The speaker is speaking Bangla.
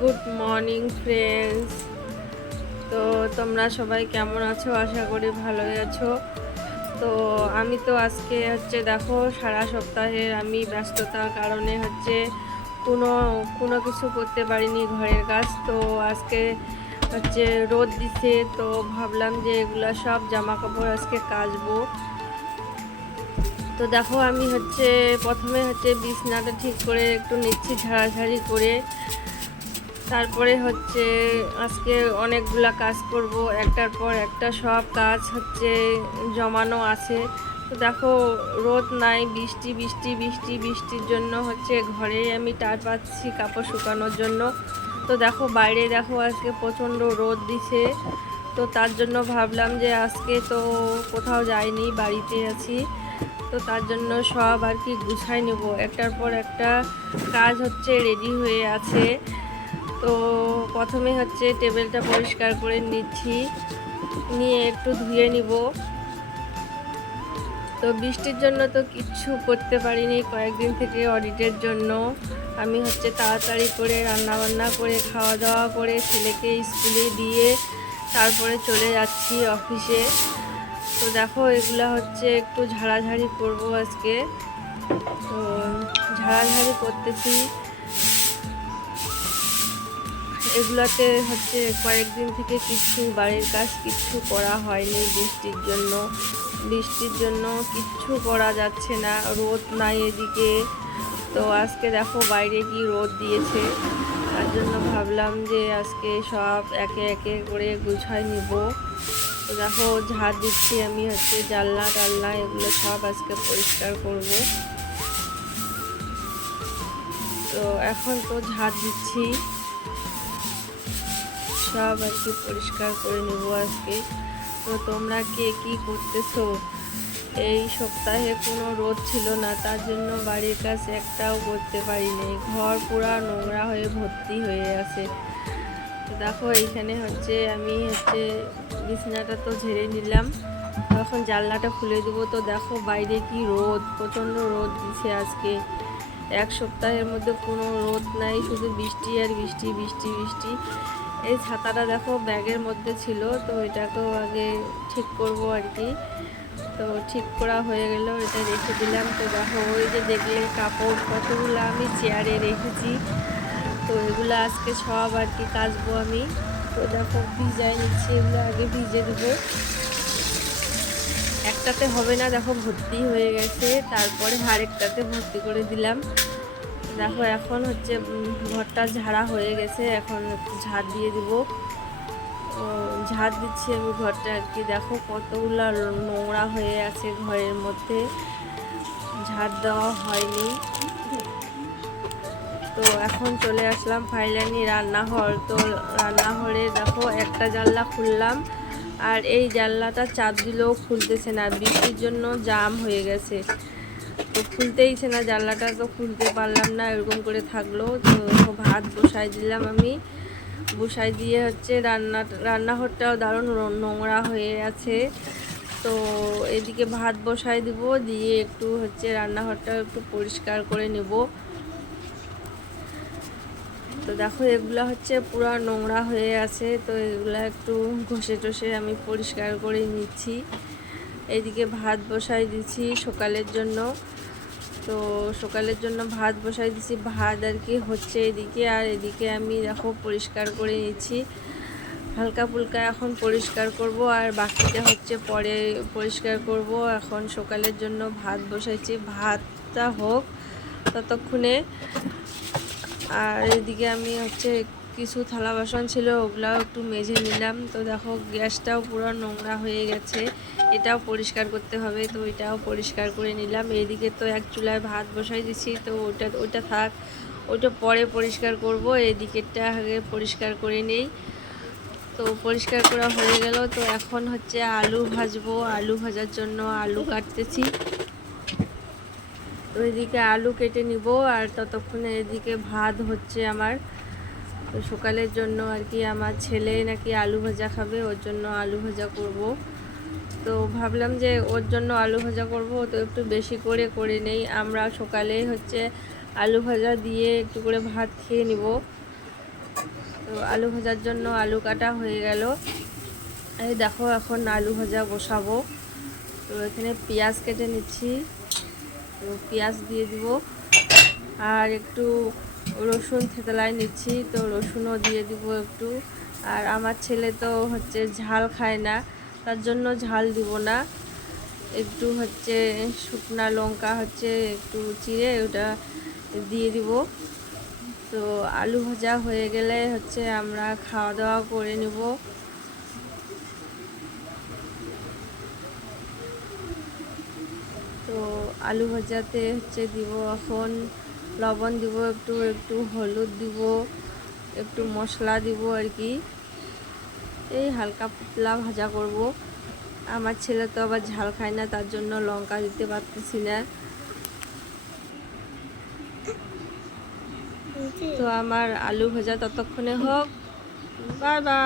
গুড মর্নিং ফ্রেন্ডস তো তোমরা সবাই কেমন আছো? আশা করি ভালোই আছো। তো আমি তো আজকে হচ্ছে দেখো, সারা সপ্তাহের আমি ব্যস্ততার কারণে হচ্ছে কোনো কোনো কিছু করতে পারিনি ঘরের কাজ। তো আজকে হচ্ছে রোদ দিছে, তো ভাবলাম যে এগুলো সব জামা কাপড় আজকে কাচবো। তো দেখো, আমি হচ্ছে প্রথমে হচ্ছে বিছনাটা ঠিক করে একটু নিচ্ছি ঝাড়াঝাড়ি করে। তারপরে হচ্ছে আজকে অনেকগুলা কাজ করব, একটার পর একটা সব কাজ হচ্ছে জমানো আছে। তো দেখো, রোদ নাই, বৃষ্টি বৃষ্টি বৃষ্টি, বৃষ্টির জন্য হচ্ছে ঘরে আমি টার পাচ্ছি কাপড় শুকানোর জন্য। তো দেখো, বাইরে দেখো আজকে প্রচণ্ড রোদ দিছে। তো তার জন্য ভাবলাম যে আজকে তো কোথাও যাইনি, বাড়িতে আছি। তো তার জন্য সব আর কি গুছাই নেব। একটার পর একটা কাজ হচ্ছে রেডি হয়ে আছে। তো প্রথমে হচ্ছে টেবিলটা পরিষ্কার করে নিচ্ছি। নিয়ে একটু ধুয়ে নিব। তো বৃষ্টির জন্য তো কিচ্ছু করতে পারিনি কয়েকদিন থেকে অডিটের জন্য। আমি হচ্ছে তাড়াতাড়ি করে রান্না বান্না করে খাওয়া দাওয়া করে ছেলেকে স্কুলে দিয়ে তারপরে চলে যাচ্ছি অফিসে। তো দেখো এগুলা হচ্ছে একটু ঝাড়াঝাড়ি করব আজকে। তো ঝাড়াঝাড়ি করতেছি। এগুলাতে হচ্ছে কয়েকদিন থেকে কিছু বাড়ির কাজ কিচ্ছু করা হয়নি বৃষ্টির জন্য। বৃষ্টির জন্য কিচ্ছু করা যাচ্ছে না, রোদ নাই এদিকে। তো আজকে দেখো বাইরে কি রোদ দিয়েছে। তার জন্য ভাবলাম যে আজকে সব একে একে করে গুছাই নিব। তো দেখো ঝাড় দিচ্ছি আমি হচ্ছে জানলা টাল্লা এগুলো সব আজকে পরিষ্কার করব। তো এখন তো ঝাড় দিচ্ছি। সব আর কি পরিষ্কার করে নেব আজকে। তো তোমরা কে কি করতেছো? এই সপ্তাহে কোনো রোদ ছিল না, তার জন্য বাড়ির কাজ একটাও করতে পারিনি ঘর পুরা নোংরা হয়ে ভর্তি হয়ে আছে। দেখো, এইখানে হচ্ছে আমি হচ্ছে বিছানাটা তো ঝেড়ে নিলাম। তখন জানলাটা খুলে দেবো। তো দেখো, বাইরে কি রোদ, প্রচণ্ড রোদ দিছে আজকে। এক সপ্তাহের মধ্যে কোনো রোদ নাই, শুধু বৃষ্টি আর বৃষ্টি বৃষ্টি বৃষ্টি। এই ছাতাটা দেখো ব্যাগের মধ্যে ছিল, তো এটাকেও আগে ঠিক করব আর কি তো ঠিক করা হয়ে গেল, এটা রেখে দিলাম। তো দেখো, ওই যে দেখলে কাপড়, কতগুলো আমি চেয়ারে রেখেছি। তো এগুলো আজকে সব আর কি কাচবো আমি। তো দেখো, ভিজাই নিচ্ছি, এগুলো আগে ভিজে দেবো। একটাতে হবে না, দেখো, ভর্তি হয়ে গেছে। তারপরে আরেকটাতে ভর্তি করে দিলাম। দেখো এখন হচ্ছে ঘরটা ঝাড়া হয়ে গেছে, এখন ঝাড় দিয়ে দিব। ঝাড় দিচ্ছি আমি ঘরটা আর কি। দেখো কতগুলো নোংরা হয়ে আছে ঘরের মধ্যে। ঝাড় দেওয়া হয়নি। তো এখন চলে আসলাম ফাইলানি রান্নাঘর। তো রান্নাঘরে দেখো একটা জানলা খুললাম, আর এই জানলাটা চাপ দিলেও খুলতেছে না। বৃষ্টির জন্য জাম হয়ে গেছে। তো খুলতেইছে না, জানলাটা তো খুলতে পারলাম না, এরকম করে থাকল। তো ভাত বসাই দিলাম আমি। বসাই দিয়ে হচ্ছে রান্না, রান্নাঘরটাও দারুণ নোংরা হয়ে আছে। তো এদিকে ভাত বসাই দিব, দিয়ে একটু হচ্ছে রান্নাঘরটা একটু পরিষ্কার করে নেব। তো দেখো, এগুলো হচ্ছে পুরো নোংরা হয়ে আছে, তো এগুলো একটু ঘষে টষে আমি পরিষ্কার করে নিচ্ছি। এদিকে ভাত বসাই দিচ্ছি সকালের জন্য। তো সকালের জন্য ভাত বসাই দিছি। ভাত আর কি হচ্ছে এদিকে, আর এদিকে আমি দেখো পরিষ্কার করে নিচ্ছি। হালকা ফুলকা এখন পরিষ্কার করব, আর বাকিটা হচ্ছে পরে পরিষ্কার করব। এখন সকালের জন্য ভাত বসাইছি। ভাতটা হোক ততক্ষণে। আর এদিকে আমি হচ্ছে কিছু থালা বাসন ছিল, ওগুলাও একটু মেজে নিলাম। তো দেখো, গ্যাসটাও পুরো নোংরা হয়ে গেছে। এটাও পরিষ্কার করতে হবে, তো এটাও পরিষ্কার করে নিলাম। এদিকে তো এক চুলায় ভাত বসাই দিছি, তো ওটা, ওইটা থাক, ওইটা পরে পরিষ্কার করব। এদিকেরটা আগে পরিষ্কার করে নেই। তো পরিষ্কার করা হয়ে গেল। তো এখন হচ্ছে আলু ভাজবো। আলু ভাজার জন্য আলু কাটতেছি। তো এদিকে আলু কেটে নিব, আর ততক্ষণে এদিকে ভাত হচ্ছে আমার। তো সকালের জন্য আর কি আমার ছেলে নাকি আলু ভাজা খাবে, ওর জন্য আলু ভাজা করব। তো ভাবলাম যে ওর জন্য আলু ভাজা করব তো একটু বেশি করে করে নেই। আমরা সকালে হচ্ছে আলু ভাজা দিয়ে একটু করে ভাত খেয়ে নিব। তো আলু ভাজার জন্য আলু কাটা হয়ে গেল। এই দেখো এখন আলু ভাজা বসাবো। তো এখানে পেঁয়াজ কেটে নিচ্ছি। তো পেঁয়াজ দিয়ে দিব। আর একটু রসুন থেতলায় নিচ্ছি, তো রসুনও দিয়ে দিব একটু। আর আমার ছেলে তো হচ্ছে ঝাল খায় না, তার জন্য ঝাল দিব না। একটু হচ্ছে শুকনা লঙ্কা হচ্ছে একটু চিড়ে ওটা দিয়ে দিব। তো আলু ভাজা হয়ে গেলে হচ্ছে আমরা খাওয়া দাওয়া করে নেব। তো আলু ভাজাতে হচ্ছে দিব এখন লবণ দিব, একটু একটু হলুদ দিব, একটু মশলা দিব আর কি। এই হালকা পাতলা ভাজা করব। আমার ছেলে তো আবার ঝাল খায় না, তার জন্য লঙ্কা দিতে পারতেছি না। তো আমার আলু ভাজা ততক্ষণে হোক। Bye bye.